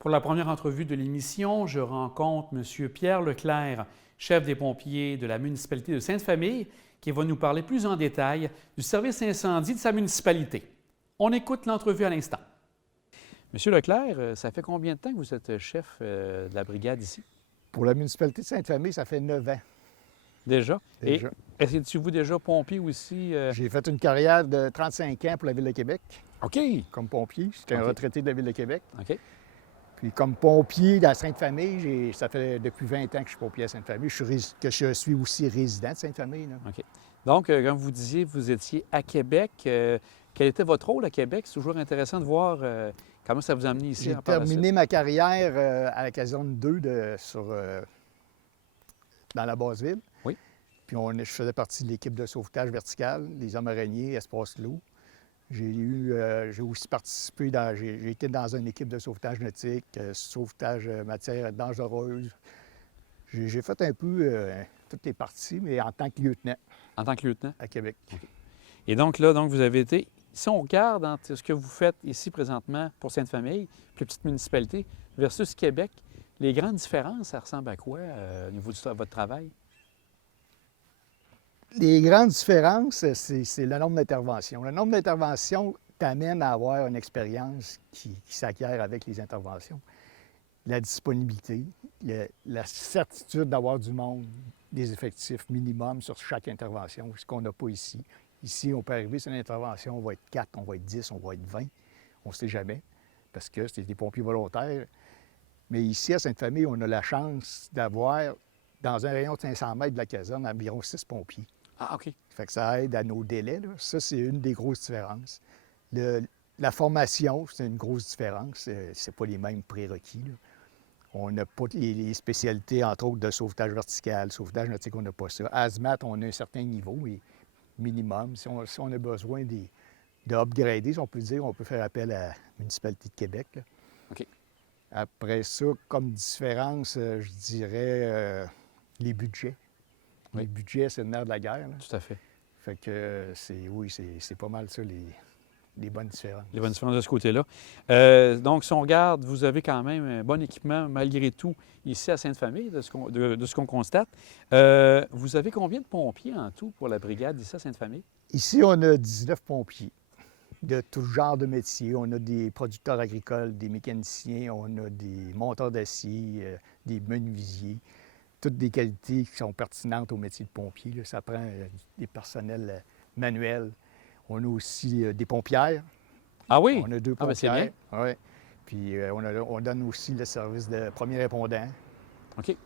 Pour la première entrevue de l'émission, je rencontre M. Pierre Leclerc, chef des pompiers de la municipalité de Sainte-Famille, qui va nous parler plus en détail du service incendie de sa municipalité. On écoute l'entrevue à l'instant. Monsieur Leclerc, ça fait combien de temps que vous êtes chef de la brigade ici? Pour la municipalité de Sainte-Famille, ça fait 9 ans. Déjà? Déjà. Et étiez-vous déjà pompier aussi? J'ai fait une carrière de 35 ans pour la Ville de Québec. OK. Comme pompier. J'étais un retraité de la Ville de Québec. OK. Puis comme pompier à Sainte-Famille, ça fait depuis 20 ans que je suis pompier à Sainte-Famille. Je suis aussi résident de Sainte-Famille. OK. Donc, comme vous disiez, vous étiez à Québec. Quel était votre rôle à Québec? C'est toujours intéressant de voir comment ça vous a amené ici. J'ai terminé ma carrière à la caserne 2 dans la Basse-Ville. Oui. Puis je faisais partie de l'équipe de sauvetage vertical, les hommes araignées, espace loup. J'ai aussi participé j'ai été dans une équipe de sauvetage nautique, sauvetage matières dangereuses. J'ai fait un peu toutes les parties, mais en tant que lieutenant. En tant que lieutenant? À Québec. Okay. Et donc là, vous avez été... Si on regarde entre ce que vous faites ici présentement pour Sainte-Famille, plus petite municipalité, versus Québec, les grandes différences, ça ressemble à quoi au niveau de votre travail? Les grandes différences, c'est le nombre d'interventions. Le nombre d'interventions t'amène à avoir une expérience qui s'acquiert avec les interventions. La disponibilité, la certitude d'avoir du monde, des effectifs minimum sur chaque intervention, ce qu'on n'a pas ici. Ici, on peut arriver sur une intervention, on va être 4, on va être 10, on va être 20. On ne sait jamais, parce que c'est des pompiers volontaires. Mais ici, à Sainte-Famille, on a la chance d'avoir, dans un rayon de 500 mètres de la caserne, environ 6 pompiers. Ah, OK. Fait que ça aide à nos délais, là. Ça, c'est une des grosses différences. La formation, c'est une grosse différence. C'est pas les mêmes prérequis, là. On n'a pas les spécialités, entre autres, de sauvetage vertical, sauvetage nautique, on n'a pas ça. Hazmat, on a un certain niveau, mais minimum. Si on a besoin d'upgrader, si on peut dire, on peut faire appel à la municipalité de Québec, là. OK. Après ça, comme différence, je dirais les budgets. Oui. Les budgets, c'est le nerf de la guerre, là. Tout à fait. Fait que c'est pas mal ça, les bonnes différences. Les bonnes différences de ce côté-là. Donc, si on regarde, vous avez quand même un bon équipement, malgré tout, ici à Sainte-Famille, de ce qu'on constate. Vous avez combien de pompiers en tout pour la brigade ici à Sainte-Famille? Ici, on a 19 pompiers de tout genre de métiers. On a des producteurs agricoles, des mécaniciens, on a des monteurs d'acier, des menuisiers. Toutes des qualités qui sont pertinentes au métier de pompier, là. Ça prend des personnels manuels. On a aussi des pompières. Ah oui? On a 2 Ah, pompières. bien. Oui. Puis on donne aussi le service de premier répondant. OK.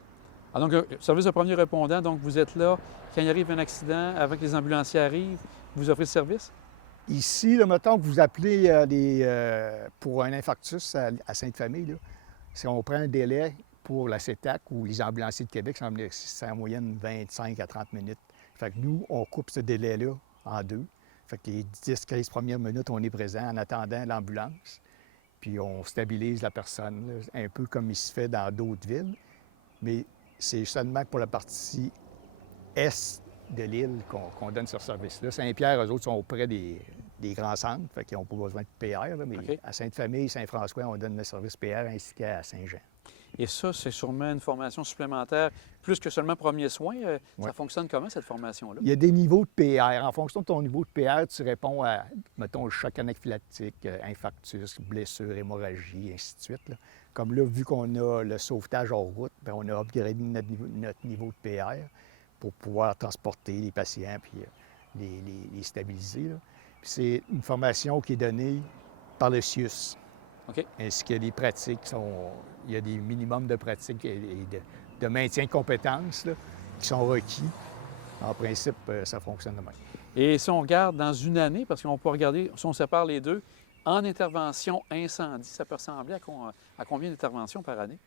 Ah, donc, service de premier répondant, donc vous êtes là, quand il arrive un accident, avant que les ambulanciers arrivent, vous offrez le service? Ici, là, mettons que vous appelez pour un infarctus à Sainte-Famille, là, si on prend un délai pour la CETAC ou les ambulanciers de Québec, c'est en moyenne 25 à 30 minutes. Fait que nous, on coupe ce délai-là en 2. Fait que les 10-15 premières minutes, on est présent en attendant l'ambulance. Puis on stabilise la personne, là, un peu comme il se fait dans d'autres villes. Mais c'est seulement pour la partie est de l'île qu'on donne ce service-là. Saint-Pierre, eux autres, sont auprès des grands centres, fait qu'ils n'ont pas besoin de PR, là, mais OK. À Sainte-Famille, Saint-François, on donne le service PR ainsi qu'à Saint-Jean. Et ça, c'est sûrement une formation supplémentaire, plus que seulement premiers soins. Ça fonctionne comment, cette formation-là? Il y a des niveaux de PR. En fonction de ton niveau de PR, tu réponds à, mettons, choc anaphylactique, infarctus, blessure, hémorragie, ainsi de suite, là. Comme là, vu qu'on a le sauvetage hors route, bien, on a upgradé notre niveau de PR pour pouvoir transporter les patients puis les stabiliser, là. Puis c'est une formation qui est donnée par le CIUS. OK. Ainsi que les pratiques il y a des minimums de pratiques et de maintien de compétences là, qui sont requis. En principe, ça fonctionne de même. Et si on regarde dans une année, parce qu'on peut regarder, si on sépare les deux, en intervention incendie, ça peut ressembler à combien d'interventions par année?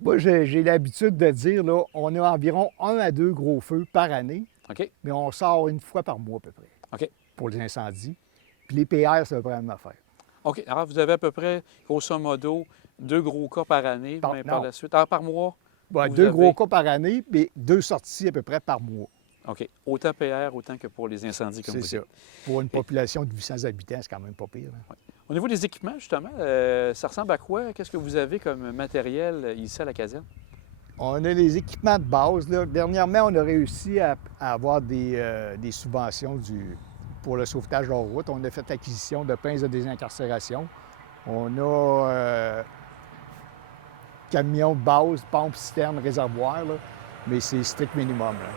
Moi, j'ai l'habitude de dire, là, on a environ 1 à 2 gros feux par année, OK. mais on sort une fois par mois à peu près OK. pour les incendies. Puis les PR, c'est à peu près la même affaire. OK. Alors, vous avez à peu près, grosso modo, 2 gros cas par année, mais par non. la suite. Alors, par mois? Bon, vous 2 avez- gros cas par année, mais 2 sorties à peu près par mois. OK. Autant PR, autant que pour les incendies, comme C'est vous ça. dites. Pour une population de 800 habitants, c'est quand même pas pire, là. Ouais. Au niveau des équipements, justement, ça ressemble à quoi? Qu'est-ce que vous avez comme matériel ici à la caserne? On a les équipements de base, là. Dernièrement, on a réussi à avoir des subventions pour le sauvetage hors route. On a fait l'acquisition de pinces de désincarcération. On a camions de base, pompes, citernes, réservoirs, là, mais c'est strict minimum, là.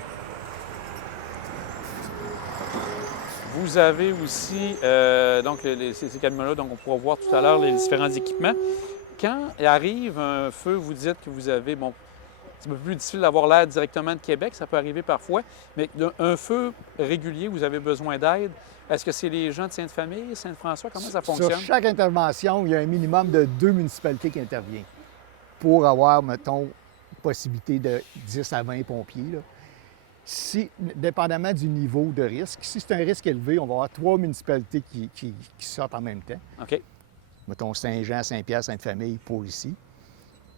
Vous avez aussi donc ces camions-là, donc on pourra voir tout à l'heure les différents équipements. Quand arrive un feu, vous dites que vous avez, bon, c'est un peu plus difficile d'avoir l'aide directement de Québec, ça peut arriver parfois, mais un feu régulier, vous avez besoin d'aide. Est-ce que c'est les gens de Sainte-Famille, Saint-François? Comment ça fonctionne? Sur chaque intervention, il y a un minimum de 2 municipalités qui interviennent pour avoir, mettons, possibilité de 10 à 20 pompiers, là. Si, dépendamment du niveau de risque, si c'est un risque élevé, on va avoir 3 municipalités qui sortent en même temps. OK. Mettons Saint-Jean, Saint-Pierre, Sainte-Famille pour ici.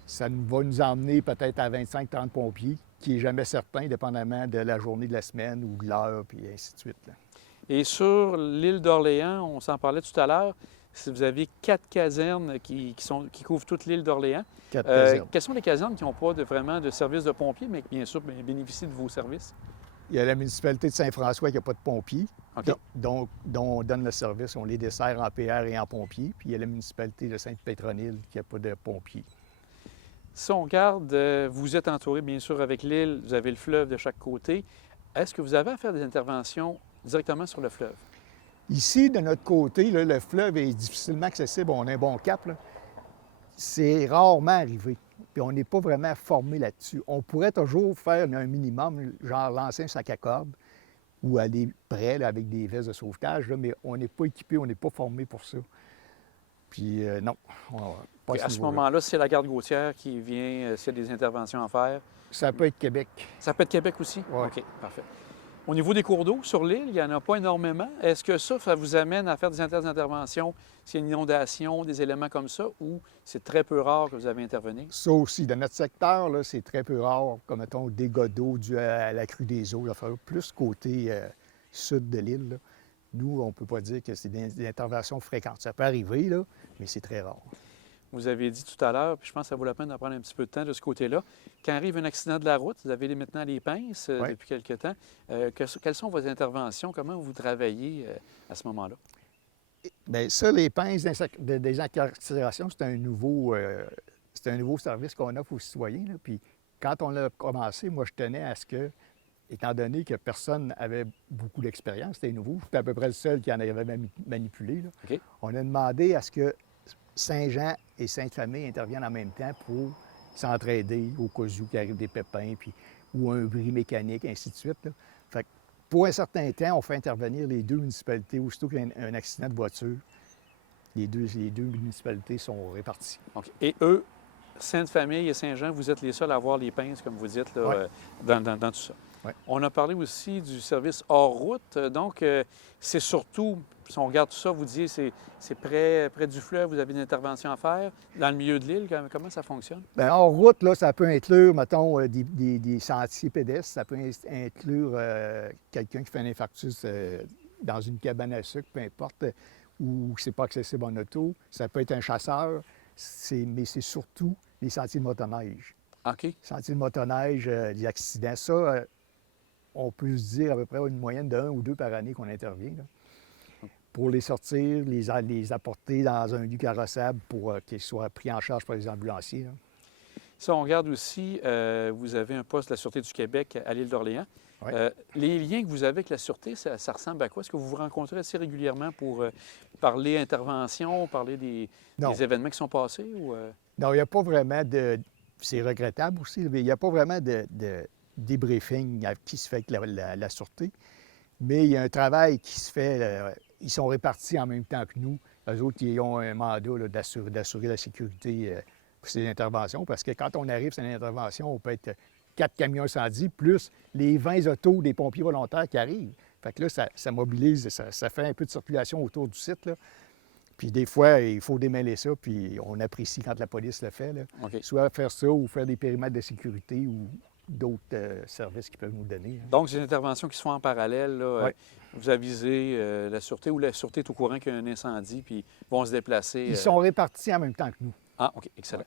Ça va nous emmener peut-être à 25-30 pompiers, qui n'est jamais certain, dépendamment de la journée de la semaine ou de l'heure, puis ainsi de suite, là. Et sur l'île d'Orléans, on s'en parlait tout à l'heure, si vous avez 4 casernes qui couvrent toute l'île d'Orléans. 4 casernes. Quelles sont les casernes qui n'ont pas vraiment de service de pompiers, mais qui, bien sûr, bénéficient de vos services? Il y a la municipalité de Saint-François qui n'a pas de pompiers, OK. dont on donne le service. On les dessert en PR et en pompiers. Puis il y a la municipalité de Sainte-Pétronille qui n'a pas de pompiers. Si on regarde, vous êtes entouré, bien sûr, avec l'île, vous avez le fleuve de chaque côté. Est-ce que vous avez à faire des interventions directement sur le fleuve? Ici, de notre côté, là, le fleuve est difficilement accessible. On a un bon cap, là. C'est rarement arrivé. Puis on n'est pas vraiment formé là-dessus. On pourrait toujours faire un minimum, genre lancer un sac à cordes ou aller près là, avec des vestes de sauvetage, là, mais on n'est pas équipé, on n'est pas formé pour ça. Puis non, on va pas Puis à ce moment-là, c'est la garde côtière qui vient, s'il y a des interventions à faire. Ça peut être Québec. Ça peut être Québec aussi? Ouais. OK, parfait. Au niveau des cours d'eau sur l'île, il n'y en a pas énormément. Est-ce que ça vous amène à faire des interventions s'il y a une inondation, des éléments comme ça, ou c'est très peu rare que vous avez intervenir? Ça aussi, dans notre secteur, là, c'est très peu rare, comme mettons dégâts d'eau dû à la crue des eaux, là, plus côté sud de l'île, là. Nous, on ne peut pas dire que c'est des interventions fréquentes. Ça peut arriver, là, mais c'est très rare. Vous avez dit tout à l'heure, puis je pense que ça vaut la peine d'en prendre un petit peu de temps de ce côté-là. Quand arrive un accident de la route, vous avez maintenant les pinces Oui. depuis quelque temps. Quelles sont vos interventions? Comment vous travaillez à ce moment-là? Bien, ça, les pinces de désincarcération, c'est un nouveau service qu'on offre aux citoyens, là. Puis quand on a commencé, moi, je tenais à ce que, étant donné que personne n'avait beaucoup d'expérience, c'était nouveau, j'étais à peu près le seul qui en avait manipulé, là. OK. On a demandé à ce que Saint-Jean et Sainte-Famille interviennent en même temps pour s'entraider au cas où il arrive des pépins, puis, ou un bris mécanique, ainsi de suite, là. Fait que pour un certain temps, on fait intervenir les 2 municipalités. Aussitôt qu'il y a un accident de voiture, les deux municipalités sont réparties. OK. Et eux, Sainte-Famille et Saint-Jean, vous êtes les seuls à avoir les pinces, comme vous dites, là, Ouais. dans tout ça. Ouais. On a parlé aussi du service hors route. Donc, c'est surtout, si on regarde tout ça, vous disiez c'est près du fleuve, vous avez une intervention à faire. Dans le milieu de l'île, comment ça fonctionne? Bien, hors route, là, ça peut inclure, mettons, des sentiers pédestres. Ça peut inclure quelqu'un qui fait un infarctus dans une cabane à sucre, peu importe, ou c'est pas accessible en auto. Ça peut être un chasseur, mais c'est surtout les sentiers de motoneige. OK. Sentiers de motoneige, des accidents, ça, on peut se dire à peu près une moyenne de 1 ou 2 par année qu'on intervient, là, pour les sortir, les apporter dans un lieu carrossable pour qu'ils soient pris en charge par les ambulanciers, là. Si on regarde aussi, vous avez un poste de la Sûreté du Québec à l'île d'Orléans. Oui. Les liens que vous avez avec la Sûreté, ça ressemble à quoi? Est-ce que vous vous rencontrez assez régulièrement pour parler intervention, parler des événements qui sont passés? Ou, Non, il n'y a pas vraiment de... C'est regrettable aussi, mais il n'y a pas vraiment de débriefing qui se fait avec la Sûreté. Mais il y a un travail qui se fait. Ils sont répartis en même temps que nous. Eux autres, ils ont un mandat là, d'assurer la sécurité pour ces interventions. Parce que quand on arrive sur une intervention, on peut être 4 camions incendies, plus les 20 autos des pompiers volontaires qui arrivent. Fait que là, ça mobilise, ça fait un peu de circulation autour du site, là. Puis des fois, il faut démêler ça, puis on apprécie quand la police le fait, là. OK. Soit faire ça ou faire des périmètres de sécurité ou d'autres services qu'ils peuvent nous donner, hein. Donc, c'est des interventions qui se font en parallèle. Là, Oui. vous avisez la Sûreté ou la Sûreté est au courant qu'il y a un incendie puis vont se déplacer? Ils sont répartis en même temps que nous. Ah, OK, excellent.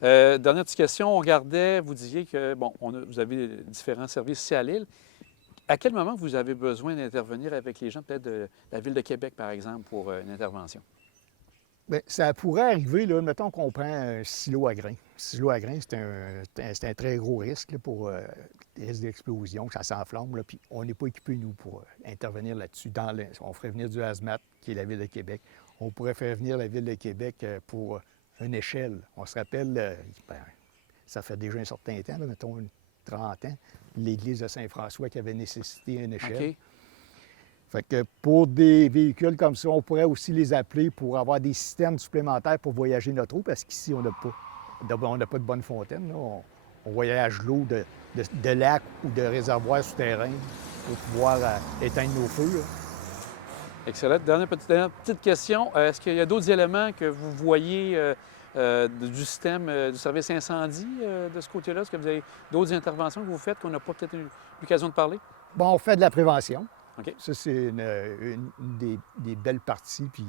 Dernière petite question, on regardait, vous disiez que, bon, vous avez différents services ici à l'île. À quel moment vous avez besoin d'intervenir avec les gens, peut-être de la Ville de Québec, par exemple, pour une intervention? Bien, ça pourrait arriver, là, mettons qu'on prend un silo à grains. Un silo à grains, c'est un très gros risque là, pour des risques d'explosion, que ça s'enflamme, là, puis on n'est pas équipés, nous, pour intervenir là-dessus. On ferait venir du hazmat, qui est la Ville de Québec. On pourrait faire venir la Ville de Québec pour une échelle. On se rappelle, ben, ça fait déjà un certain temps, là, mettons 30 ans, l'église de Saint-François qui avait nécessité une échelle. OK. Fait que pour des véhicules comme ça, on pourrait aussi les appeler pour avoir des systèmes supplémentaires pour voyager notre eau, parce qu'ici, on n'a pas de bonne fontaine. Là. On voyage l'eau de lacs ou de réservoirs souterrains pour pouvoir éteindre nos feux. Là. Excellent. Dernière petite question. Est-ce qu'il y a d'autres éléments que vous voyez du système du service incendie de ce côté-là? Est-ce que vous avez d'autres interventions que vous faites qu'on n'a pas peut-être eu l'occasion de parler? Bon, on fait de la prévention. OK. Ça, c'est une des belles parties puis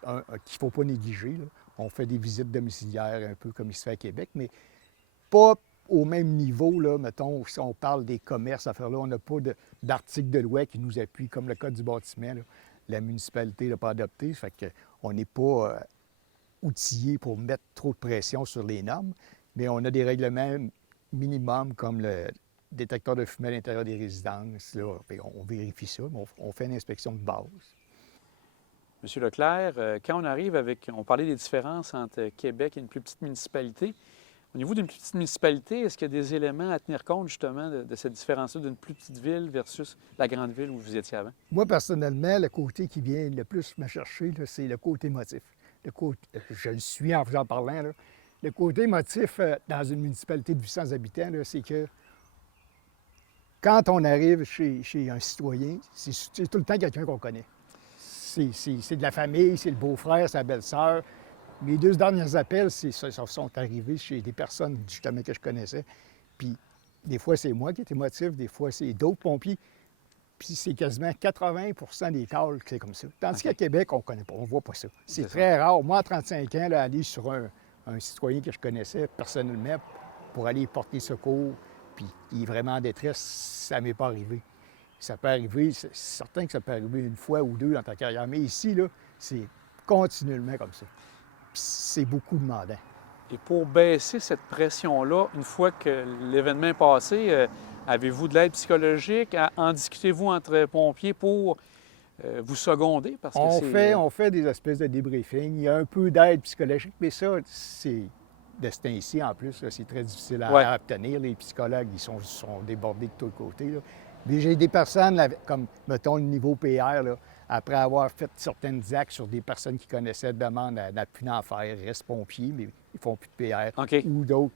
qu'il ne faut pas négliger. Là. On fait des visites domiciliaires un peu comme il se fait à Québec, mais pas au même niveau, là, mettons, si on parle des commerces, affaires-là, on n'a pas d'articles de loi qui nous appuient, comme le Code du bâtiment. Là. La municipalité n'a pas adopté, fait qu'on n'est pas outillé pour mettre trop de pression sur les normes, mais on a des règlements minimums comme le détecteur de fumée à l'intérieur des résidences. Là, on vérifie ça, mais on fait une inspection de base. Monsieur Leclerc, quand on arrive avec... On parlait des différences entre Québec et une plus petite municipalité. Au niveau d'une plus petite municipalité, est-ce qu'il y a des éléments à tenir compte, justement, de cette différence-là d'une plus petite ville versus la grande ville où vous étiez avant? Moi, personnellement, le côté qui vient le plus me chercher, là, c'est le côté émotif. Je le suis en vous en parlant. Là. Le côté émotif dans une municipalité de 800 habitants, là, c'est que quand on arrive chez un citoyen, c'est tout le temps quelqu'un qu'on connaît. C'est de la famille, c'est le beau-frère, c'est la belle-sœur. Mes 2 derniers appels sont arrivés chez des personnes justement que je connaissais. Puis des fois, c'est moi qui est émotif, des fois, c'est d'autres pompiers. Puis c'est quasiment 80 des calls que c'est comme ça. Tandis qu'à Québec, on ne connaît pas, on ne voit pas ça. C'est très rare. Moi, à 35 ans, là, aller sur un citoyen que je connaissais personnellement pour aller porter secours, puis il est vraiment en détresse, ça ne m'est pas arrivé. Ça peut arriver, c'est certain que ça peut arriver une fois ou deux dans ta carrière, mais ici, là, c'est continuellement comme ça. Puis c'est beaucoup demandant. Et pour baisser cette pression-là, une fois que l'événement est passé, avez-vous de l'aide psychologique? En discutez-vous entre pompiers pour vous seconder? Parce que on fait des espèces de débriefing. Il y a un peu d'aide psychologique, mais ça, c'est de ce temps-ci, en plus, là, c'est très difficile à obtenir. Les psychologues, ils sont débordés de tous côtés. Là. Mais j'ai des personnes, là, comme, mettons, le niveau PR, là, après avoir fait certaines actes sur des personnes qui connaissaient, demandent à n'a plus d'en faire, restent pompiers, mais ils font plus de PR. OK. Ou d'autres,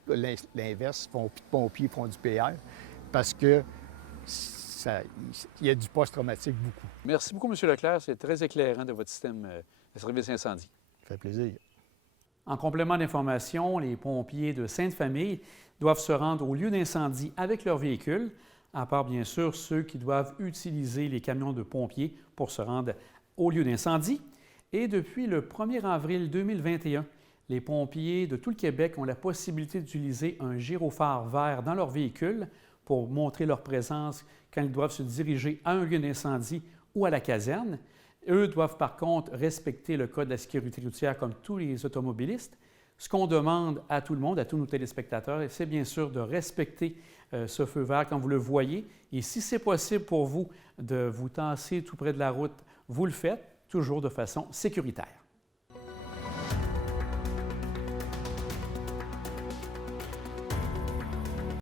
l'inverse, font plus de pompiers, font du PR, parce que il y a du post-traumatique beaucoup. Merci beaucoup, M. Leclerc. C'est très éclairant de votre système de service incendie. Ça fait plaisir. En complément d'information, les pompiers de Sainte-Famille doivent se rendre au lieu d'incendie avec leur véhicule, à part bien sûr ceux qui doivent utiliser les camions de pompiers pour se rendre au lieu d'incendie. Et depuis le 1er avril 2021, les pompiers de tout le Québec ont la possibilité d'utiliser un gyrophare vert dans leur véhicule pour montrer leur présence quand ils doivent se diriger à un lieu d'incendie ou à la caserne. Eux doivent par contre respecter le code de la sécurité routière comme tous les automobilistes. Ce qu'on demande à tout le monde, à tous nos téléspectateurs, c'est bien sûr de respecter ce feu vert quand vous le voyez. Et si c'est possible pour vous de vous tasser tout près de la route, vous le faites, toujours de façon sécuritaire.